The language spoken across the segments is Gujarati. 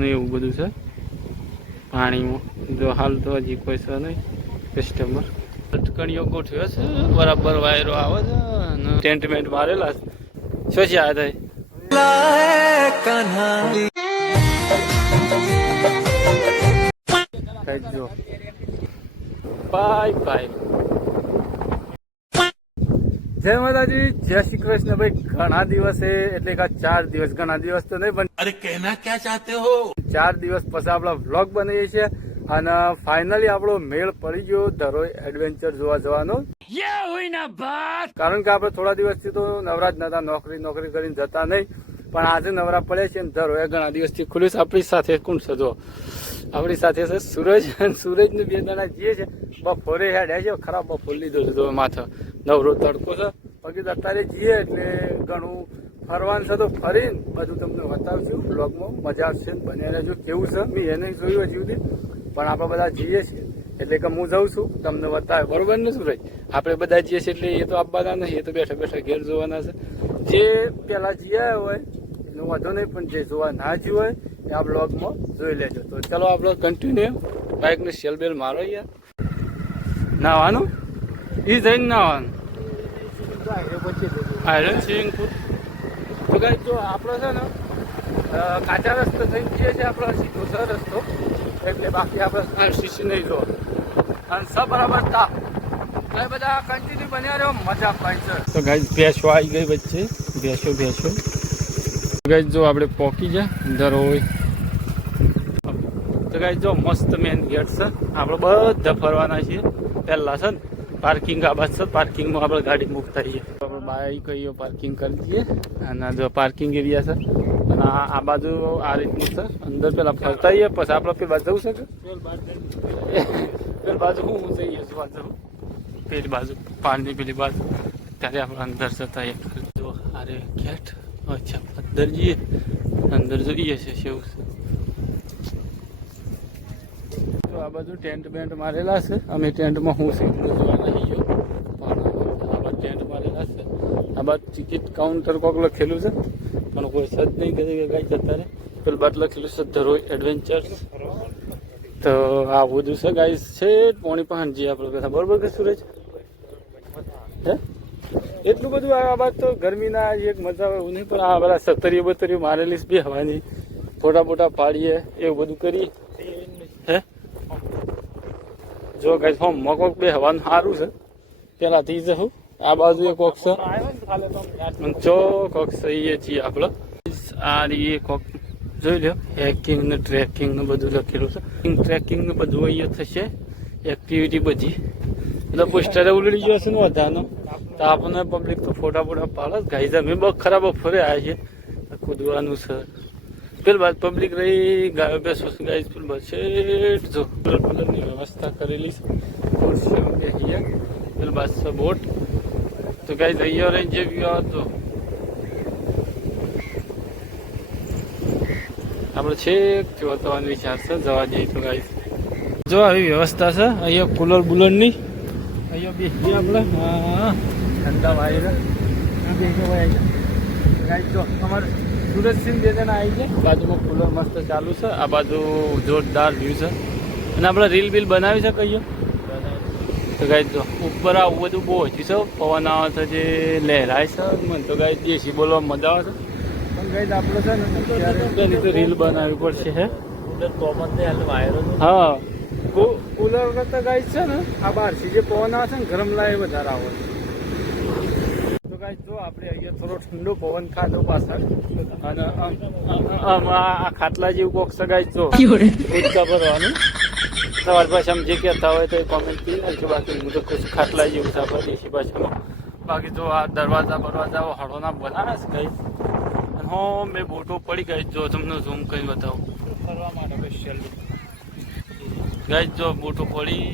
ને એવું બધું છે. પાણીમાં. જો હાલ તો હજી કોઈ છે નહીં કસ્ટમર અટકણીઓ ગોઠવ્યો છે. બરાબર વાયરો આવે છે અને ટેન્ટ મેન્ટ મારેલા છે. શું છે આ થાય જો બાય જય માતાજી જય શ્રી કૃષ્ણ. ભાઈ ઘણા દિવસે એટલે કે ચાર દિવસ ઘણા દિવસ તો નહીં બને અરે કહેના ક્યાં ચાહતે હો? ચાર દિવસ પછી આપણા વ્લોગ બની છીએ અને ફાઇનલી આપણો મેળ પડી ગયો ધરોઈ એડવેન્ચર જોવા જવાનો. કારણ કે આપણે થોડા દિવસથી તો નવરા જ નતા નોકરી નોકરી કરીને જતા નહીં. પણ આજે નવરા પડ્યા છે ધરોઈ ઘણા દિવસથી ખુલ્યું છે. આપણી સાથે કોણ સજો આપણી સાથે છે સૂરજ. અને સૂરજનું બે દાણા જે છે. બપોરે હેડે છે. ખરાબ બપોર લીધો છે માથા. નવરો તડકો છે. બાકી અત્યારે જઈએ એટલે ઘણું ફરવાનું છે તો ફરીને બધું તમને બતાવશું. બ્લોગમાં મજા આવશે બને રહેજો. કેવું છે? મેં એને જોયું હજી સુધી પણ આપણે બધા જઈએ છીએ. એટલે કે હું જાઉં છું તમને બતાવે. બરોબર ને સુરજ આપણે બધા જઈએ છીએ એટલે એ તો આપવાના નહીં એ તો બેઠા બેઠા ઘેર જોવાના છે. જે પહેલાં જીયા હોય એનો વાંધો નહીં પણ જે જોવા ના જ્યું હોય એ આ બ્લોગમાં જોઈ લેજો. તો ચલો આપણે કન્ટિન્યુ બાઇકને સેલ બેલ મારો યાર નાવાનું એ જઈને નાવાનું આયરન સ્વિમિંગ પુલ તો ગાઈ જો આપણો છે ને કાચા રસ્તો થઈને જઈએ છીએ આપણો સીધો સર રસ્તો. એટલે બાકી આપણે શીશી નહીં જો અને સ બરાબર તા. એટલે બધા કન્ટિન્યુ બન્યા રહ્યો, મજા પડશે તો ગાઈ ભેંસો આવી ગઈ વચ્ચે. ભેંસો ભેંસો. ગાઈ જો આપણે પોકી જા હોય. તો ગાઈ જો મસ્ત મેન ગેટ છે. આપણે બધા ફરવાના છીએ. પહેલા છે ને પાર્કિંગ આ બાદ છે પાર્કિંગમાં આપણે ગાડી મૂકતા રહીએ તો આપણે બાઈક અહીંયા પાર્કિંગ કરી દઈએ અને આ જો પાર્કિંગ એરિયા છે અને આ આ બાજુ આ રીતનું છે અંદર પેલા ફરતા આવીએ પછી આપણે પેલી બાજુ જવું છે કે પેલી બાજુ હું જઈએ છું બાજુ પેલી બાજુ પાણીની પેલી બાજુ ત્યારે આપણે અંદર જતા આવીએ જો અરે ગેટ અચ્છા અંદર જઈએ અંદર જોઈએ છે કેવું છે તો આ બધું ટેન્ટ બેન્ટ મારેલા છે. અમે ટેન્ટમાં હું સીધું જોવા નહીં ગયો. આ બધા ટેન્ટ મારેલા છે. આ બાદ ટિકિટ કાઉન્ટર કોક લખેલું છે. પણ કોઈ સજ નહીં કરી કે કાંઈ જતા પેલું બાદ લખેલું છે ધરોઈ એડવેન્ચર તો આ બધું છે ગાઈસ છે પોણી પાંચ જી આપણે બધા. બરોબર કે સુરજ? હે? એટલું બધું આ વાત તો ગરમીના એક મજા આવે નહીં, પણ આ બધા સતરીઓ બતરીઓ મારેલી બી હવાની ફોટા ફોટા પાડીએ, એવું બધું કરી જો કઈ હોમ મકોક બે હવાનું સારું છે. પેલાથી જ હું આ બાજુ એક કોક છે. જો કોક સહીએ એ છીએ આપણે. આ રીએ કોક, જોઈ લો હેકિંગ ને ટ્રેકિંગ ને બધું લખેલું છે. ટ્રેકિંગ ને બધું અહીંયા થશે. એક્ટિવિટી બધી. એટલે પોસ્ટરે ઉલડી ગયો છે ને બધાનો. તો આપણને પબ્લિક તો ફોટા ફોટા પાડે ગાઈઝ અમે બહુ ખરાબ ફરે આવી છે કૂદવાનું છે. પેલ બાદ પબ્લિક રહી, ગાયો બેસો ગાઈઝ પેલ બાદ શેઠ જો, કલર કલરની વ્યવસ્થા કરેલી છે. ખુરશીઓ પેલ બાદ સપોર્ટ તો ગાઈઝ અહીંયા રહીને જે વ્યૂ હતો આપણે છેક જો થવાનો વિચાર છે, જવા જઈએ તો ગાય જો, આવી વ્યવસ્થા છે. અહીંયા કુલર બુલરની. અહીંયા બેસીએ આપણે. હા ઠંડા વાયર. ગાય જો, અમારે સુરત સિંહ બે આવી છે બાજુમાં કુલર મસ્ત ચાલુ છે. આ બાજુ જોરદાર વ્યૂ છે. અને આપણે રીલ બીલ બનાવી છે કહીએ? તો ગાય જો ઉપર આવું બધું બહુ ઓછી છે પવન આવે છે જે લહેરાય છે. મને તો ગાય દેશી બોલવા મજા આવે છે. પણ ગાઈ આપણે છે ને રીલ બનાવવી પડશે હે? હા. કુ- કુલર કરતા ગાય છે ને આ બહારથી જે પવન આવે છે ને ગરમ લાય વધારે આવે છે તો જો આપણે અહીંયા થોડો ઠંડો પવન ખાધો પાછળ. અને આમ આ ખાટલા જેવું કોક સગાઈ જો ગુટકા ભરવાનું. સવાર ભાષામાં જે કહેતા હોય તો એ કોમેન્ટ કરી નાખજો. બાકી હું તો કશું ખાટલા જેવું આપણે દેશી ભાષામાં બાકી જો આ દરવાજા બરવાજા હળોના બનાવે છે કઈ. અને હો મેં બોટો પડી ગઈ જો તમને ઝૂમ કરી બતાવું. ફરવા માટે સ્પેશિયલ ગાઈ જો બોટો પડી.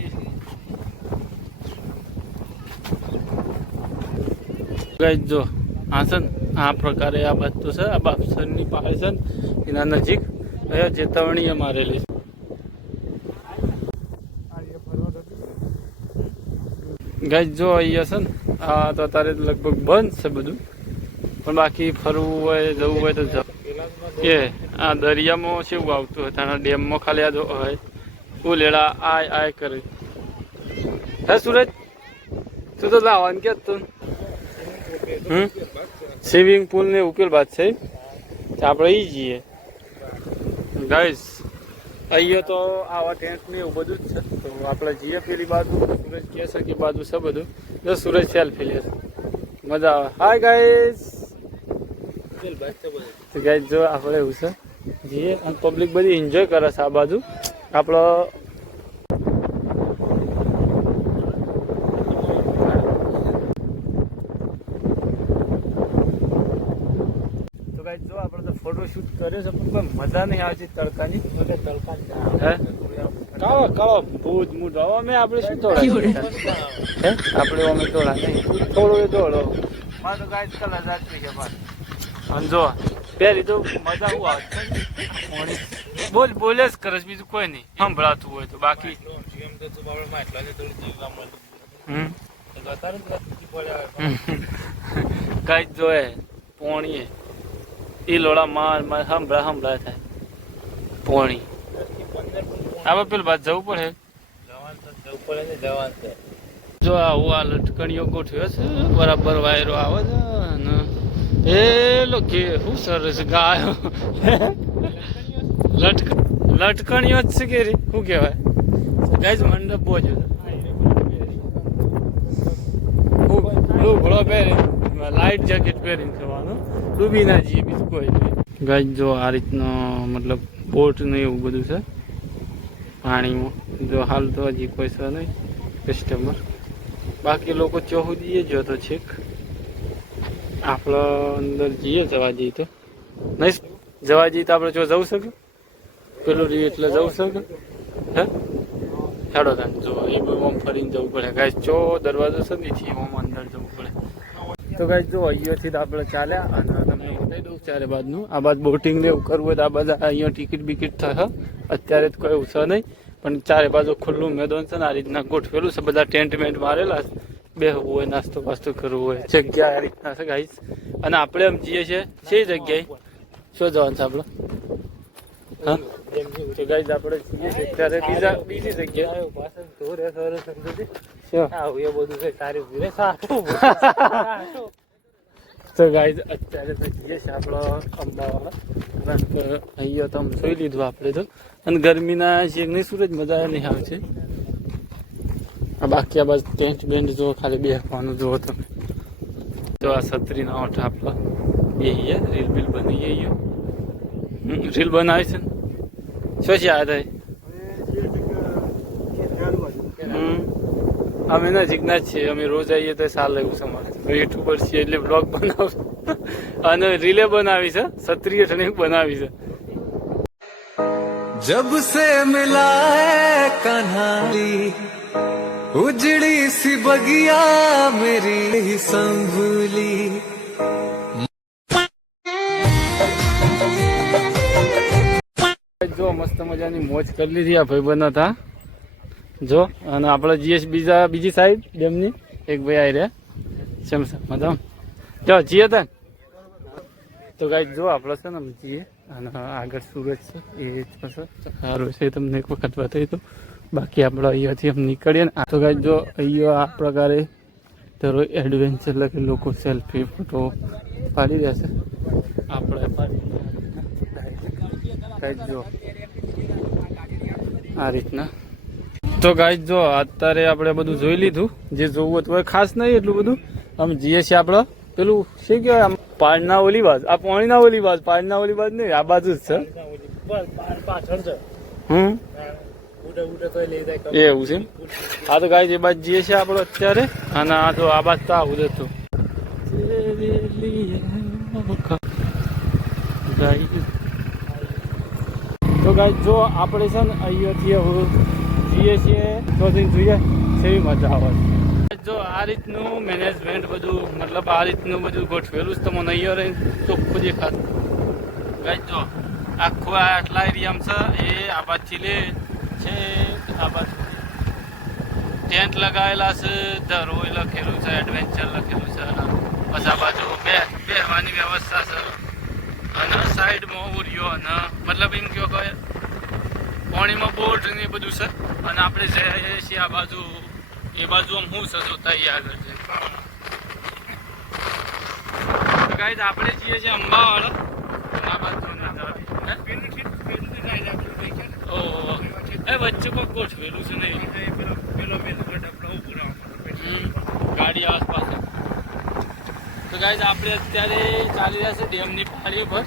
ગાઈ જો, આ છે ને, આ પ્રકારે આ બધું છે, આ બાપસરની પાસે છે એના નજીક, અહીંયા ચેતવણીએ મારેલી છે. ગાય જો, અહીંયા છે ને, આ તો અત્યારે લગભગ બંધ છે બધું. પણ બાકી ફરવું હોય, જવું હોય તો એ આ દરિયામાં કેવું આવતું હોય? ત્યાં ડેમમાં ખાલી આ હોય ઉલેડા આય આય કરે. હે, સુરજ? તું તો લાવવાનું કે તું? હમ? સ્વિમિંગ પુલ ને ઉકેલ બાદ છે. આપણે એ જઈએ. ગાઈસ અહીંયા તો આવા ટેન્ટ ને એવું બધું જ છે. તો આપણે જઈએ પેલી બાજુ. સુરજ છે કે બાજુ છે બધું. જો સુરજ સેલ્ફી લે મજા આવે. હાય ગાઈસ ગાઈસ જો આપણે એવું છે. જઈએ અને પબ્લિક બધી એન્જોય કરે છે આ બાજુ. આપણો શૂટ કર્યો છે પણ કોઈ મજા નહીં આવતી તડકાની. કાળો કાળો ભૂત મૂટ હવે અમે આપણે શું તોડા? હે? આપણે અમે તોડા નહીં થોડું એ તોડો. મારે તો કાંઈ કલ હજાર કે બાર અને જો પહેલી તો મજા હું આવે. બોલ બોલે જ છે બીજું કોઈ નહીં. સંભળાતું હોય તો. બાકી હમ. કઈ જોએ પોણીએ. ઈ લોળા માર માર, હંભળા હંભળા થાય. પોણી. હવે પેલું બાદ જવું પડે? જો આવું આ લટકણીઓ ગોઠવ્યો છે, બરાબર વાયરો આવે છે ને એ લો કે શું સરસ ગાયો. લટક, લટકણીઓ જ છે કે શું કહેવાય? ગાય મંડપ બહુ જ લુગડો પહેરી? લાઇટ જેકેટ પહેરીને જવાનું ડૂબી ના જઈએ બીજું કોઈ ગાય જો આ રીતનો મતલબ બોટ ને એવું બધું છે, પાણીમાં, જો હાલ તો હજી કોઈ છે નહીં કસ્ટમર બાકી લોકો ચોહુદીએ જો તો છેક. આપણે અંદર જઈએ જવા જઈએ તો. નહીં જવા જઈએ તો આપણે જો જવું શકે પેલું રહ્યું એટલે જવું શકે હે? હેડો તાન, જો એ બધું આમ ફરીને જવું પડે. ગાય ચો દરવાજો છે ને થી ઓમ અંદર જવું પડે. તો ગાય જો અહીંયાથી આપણે ચાલ્યા અને તમને બતાવી દઉં ચારે બાજુનું આ બાદ બોટિંગ ને એવું કરવું હોય તો આ બધા અહીંયા ટિકિટ બિકિટ થશે અત્યારે તો કોઈ છે નહીં, પણ ચારે બાજુ ખુલ્લું મેદાન છે ને આ રીતના ગોઠવેલું છે. બધા ટેન્ટ મેન્ટ મારેલા છે. બેહવું હોય, નાસ્તો વાસ્તો કરવું હોય, જગ્યા આ રીતના છે ગાઈસ અને આપણે એમ જઈએ છીએ છે જગ્યાએ. શું જવાનું છે આપણે? હા? તો ગાઈસ આપણે જઈએ છીએ ત્યારે બીજા બીજી જગ્યાએ? તો ગાઈઝ અત્યારે તો જઈએ છીએ આપણો કારણ અહીંયા તો જોઈ લીધું આપણે તો. અને ગરમીના શેકની સૂરજ મજા નહીં આવે છે. આ બાકી આ બસ ટેન્ટ બેન્ટ જો ખાલી બેસવાનું જુઓ તમે. તો આ છત્રીના ઓઠ આપણા રીલ બીલ બની હમ, રીલ બનાવી છે ને? શું છે આ થાય હમ. અમે નજીકના જ છીએ. અમે રોજ આવીએ તો સારું એવું સમાજ. યુટ્યુબર છીએ એટલે બ્લોગ બનાવ અને રિલે બનાવી છે. સત્રીય ઠણીક બનાવી છે. જબ સે મિલા કન્હાલી ઉજળી સી બગિયા મેરી સંભુલી. જો મસ્ત મજાની મોજ કરી લીધી આ ભાઈ બનાતા જો, અને આપણે જીએસ બીજા, બીજી સાઈડ ડેમની. એક ભાઈ આવી રહ્યા. સેમ મજા જો જીએ તા તો ગાઈ જો આપણે છે ને જીએ. અને આગળ સુરત છે, એ જ સારું છે તમને એક વખત બતાવી દઉં. બાકી આપણે અહીંયાથી આમ નીકળીએ ને. તો ગાઈ જો, અહીંયા આ પ્રકારે ધરો એડવેન્ચર લખે લોકો સેલ્ફી ફોટો પાડી રહ્યા છે. આપણે પાડી જો. આ રીતના. તો ગાઈ જો અત્યારે આપણે બધું જોઈ લીધું. જે જોવું હતું એ ખાસ નહીં એટલું બધું. આમ છીએ આપણે પેલું શું કહેવાય આમ? પાડના ઓલી બાજ આ પોણીના ઓલી બાજ પાડના ઓલી બાજ નહીં આ બાજુ જ છે. હમ? એવું છે આ તો ગાય જે બાજ જીએ છીએ આપણે અત્યારે. અને આ તો આ બાજ તો આવું જ હતું તો ગાય જો આપણે છે ને અહીંયાથી જઈએ છીએ. તો જઈને જોઈએ, સેવી મજા આવે. જો આ રીતનું મેનેજમેન્ટ બધું, મતલબ આ રીતનું બધું ગોઠવેલું છે તમને અહીંયા રહીને ચોખ્ખું દેખાતું ગાય જો, આખું આટલા એરિયામાં છે, એ આ બાજુથી લે, છે, આ બાજુ ટેન્ટ લગાવેલા છે ધ લખેલું છે એડવેન્ચર લખેલું છે, અને બસ આ બાજુ બે બેસવાની વ્યવસ્થા છે. અને સાઈડમાં ઉર્યો અને, મતલબ એમ કયો કે પાણીમાં બોટ ને બધું છે. અને આપણે જઈએ છીએ આ બાજુ, એ બાજુ આમ હું જોતા ઈ આગળ છે. ગાઈઝ આપણે જઈએ છીએ અંબાવાળા આ બાજુ. એ વચ્ચે પણ ગોઠવેલું છે નહીં હમ. ગાડી આસપાસ. તો ગાઈઝ આપણે અત્યારે ચાલી રહ્યા છે ડેમની પાળી ઉપર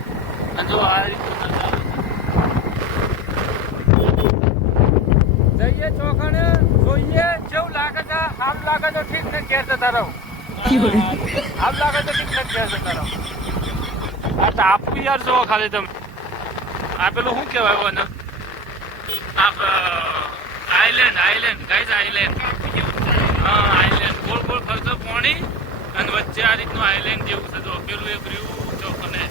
અને જો આ રીતનો નજારો છે. જઈએ ચોકણ જોઈએ કેવું લાગે છે, આમ લાગે તો ઠીક ને ઘેર જતા રહો. આમ લાગે તો ઠીક ને ઘેર જતા રહો. આ ટાપુ યાર જોવો ખાલી તમે. આ પેલું શું કહેવાય મને આઈલેન્ડ આઈલેન્ડ ગાઈઝ આઈલેન્ડ હા આઈલેન્ડ ગોળ ગોળ ફરતો પાણી અને વચ્ચે આ રીતનું આઈલેન્ડ જેવું છે. જો પેલું એક રહ્યું, ચોકને.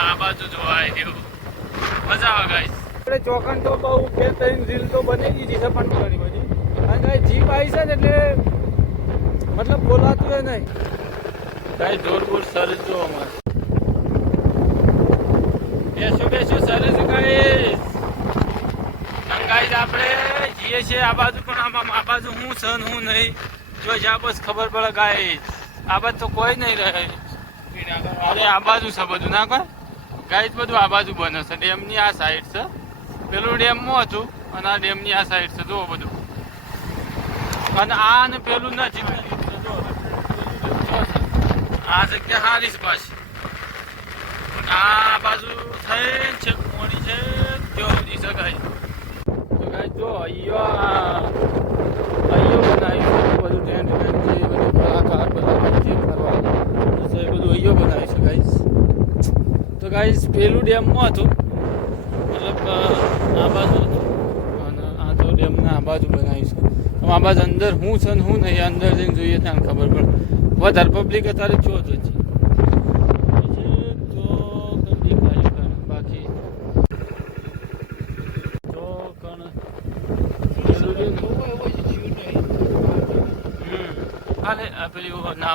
આ બાજુ જોવાય એવું મજા આવે ગાઈસ આપણે ચોકન તો બહુ ફેર ત્રણ રીલ તો બની ગઈ છે પણ ઘણી બધી. અને જીપ આવી છે ને એટલે મતલબ બોલાતું એ નહીં. કાંઈ જોરપુર સરસ જો અમારે. બેસું બેસું સરસ ગાઈસ અને ગાઈસ આપણે જઈએ છીએ આ બાજુ પણ આમાં, આ બાજુ હું છે ને હું નહીં. જો જ્યાં બસ ખબર પડે ગાઈસ આ બાજુ તો કોઈ નહીં રહે. અરે, આ બાજુ છે બધું, ના કોઈ? ગાઈસ બધું આ બાજુ બને છે. ડેમની આ સાઈડ છે. પેલું ડેમમાં હતું અને આ ડેમની આ સાઈડ છે, જુઓ બધું. અને આ અને પેલું નથી નજીક આ જગ્યા હારી છે પાછી આ બાજુ થઈ છે મોડી છે તેઓ બધી શકાય તો ગાઈસ જો અહીંયા અહીંયા બનાવ્યું બધું બધું એ બધું અહીંયા બનાવ્યું છે તો ગાઈસ, પેલું ડેમમાં હતું મતલબ અ, આ બાજુ હતું અને આ તો ડેમના આ બાજુ બનાવ્યું છે. આ બાજુ અંદર હું છે હું નહીં અંદર જઈને જોઈએ ત્યાં ખબર પડે. વધારે પબ્લિક અત્યારે જો જ છે ને.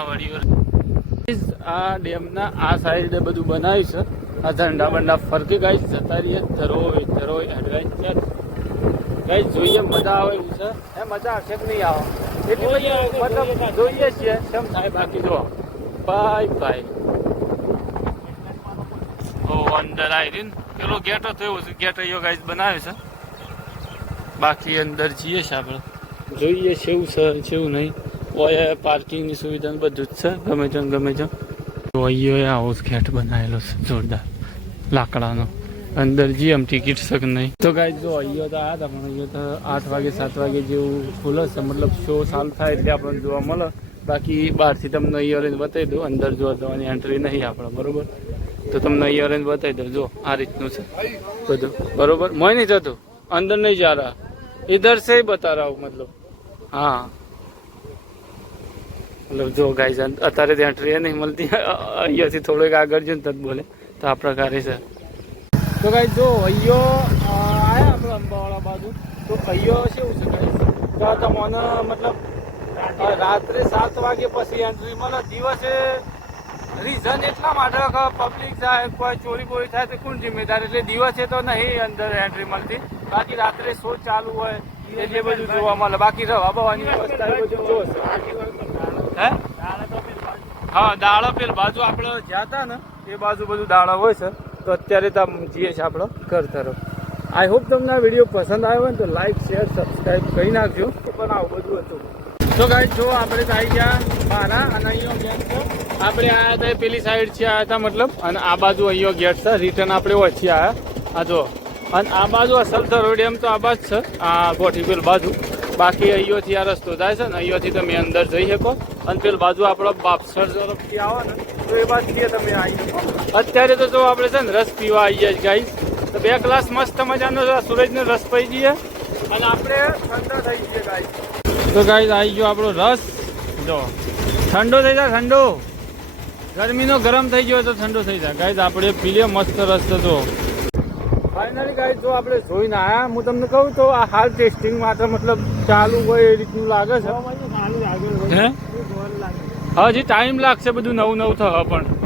વળી આ ડેમના આ સાઈડે બધું બનાવ્યું છે. આ ઝંડા બંડા ફરતી ગાઈ જતા રહીએ. ધરોય ધરોય એડવેન્ચર ગાઈ જોઈએ મજા આવે એવું છે? એ મજા આવશે કે નહીં આવે? એટલી બધી મતલબ જોઈએ છીએ. કેમ? થાય બાકી જો બાય બાય. ઓ અંદર આવી રહ્યું પેલો ગેટ હતો એવું છે. ગેટ અહીંયા ગાઈઝ બનાવે છે. બાકી અંદર જઈએ છે આપણે. જોઈએ છે એવું છે છેવું નહીં. ઓય પાર્કિંગની સુવિધા બધું જ છે. ગમે તેમ ગમે તેમ. તો અહીંયા આવો ગેટ બનાવેલો છે જોરદાર. લાકડાનો. અંદર જઈએ આમ ટિકિટ શક નહીં? તો કાંઈ જો અહીંયા તો આ હતા પણ અહીંયા તો આઠ વાગે, સાત વાગે જેવું ખુલે છે. મતલબ શો ચાલુ થાય એટલે આપણને જોવા મળે. બાકી બહારથી તમને અહીંયા લઈને બતાવી દઉં. અંદર જોવા જવાની એન્ટ્રી નહીં આપણે, બરાબર? તો તમને અહીંયા લઈને બતાવી દઉં. જો, આ રીતનું છે. બધું. બરોબર? મોય નહીં જતું? અંદર નહીં જા રહા ઇધર સે બતા રહા મતલબ. હા. મતલબ જો ગાય અત્યારે ત્યાં ટ્રેન નહીં મળતી. અહીંયાથી થોડુંક આગળ જઈને તદ બોલે. તો આ પ્રકારે છે. તો ગાઈ જો અહીંયો આયા આપણે અંબાવાળા બાજુ. તો અહીંયો કેવું છે ગાઈઝ તો તમને મતલબ રાત્રે સાત વાગે પછી એન્ટ્રી મળે દિવસે રીઝન એટલા માટે પબ્લિક જાય, કોઈ ચોરી બોરી થાય તો કોણ જિમ્મેદાર? એટલે દિવસે તો નહીં અંદર એન્ટ્રી મળતી. બાકી રાત્રે શો ચાલુ હોય, એટલે બધું જોવા મળે. બાકી રવા બવાની વ્યવસ્થા હે? હા દાળા પેલ બાજુ. આપણે જ્યાં હતા ને, એ બાજુ બધું દાળા હોય છે. તો અત્યારે તો જઈએ છીએ આપણો ઘર તરફ. આઈ હોપ તમને આ વીડિયો પસંદ આવ્યો હોય ને તો લાઈક શેર સબસ્ક્રાઈબ કરી નાખજો. પણ આવું બધું હતું. તો ગાઈસ જો આપણે આવી ગયા મારા અને અહીંયા ગેટ છે આપણે આયા હતા પેલી સાઈડ છે આયા હતા મતલબ. અને આ બાજુ અહીંયા ગેટ છે. રિટર્ન આપણે ઓછી આયા. આ જો અને આ બાજુ અસલ ધરો ડેમ તો આ બાજુ છે. આ ગોઠીપેલ બાજુ. બાકી અહીંયાથી આ રસ્તો જાય છે ને અહીંયાથી તમે અંદર જઈ શકો. અને પેલ બાજુ આપણો બાપસર તરફથી આવો ને. અત્યારે તો જો આપણે છે ને રસ પીવા આવી જાય ગાઈસ તો બે ગ્લાસ મસ્ત મજાનો સૂરજનો રસ પી જઈએ. અને આપણે ઠંડા થઈ જઈએ ગાઈસ તો ગાઈસ આવી ગયો આપણો રસ. જો. ઠંડો થઈ જાય ઠંડો. ગરમીનો ગરમ થઈ ગયો તો ઠંડો થઈ જાય ગાઈસ આપણે પીએ મસ્ત રસ તો ફાઇનલી ગાઈસ જો આપણે જોઈને આયા હું તમને કહું તો આ હાલ ટેસ્ટિંગ માટે મતલબ ચાલુ હોય એ રીતનું લાગે છે. હે? હજી ટાઈમ લાગશે બધું નવું નવું થવા પણ.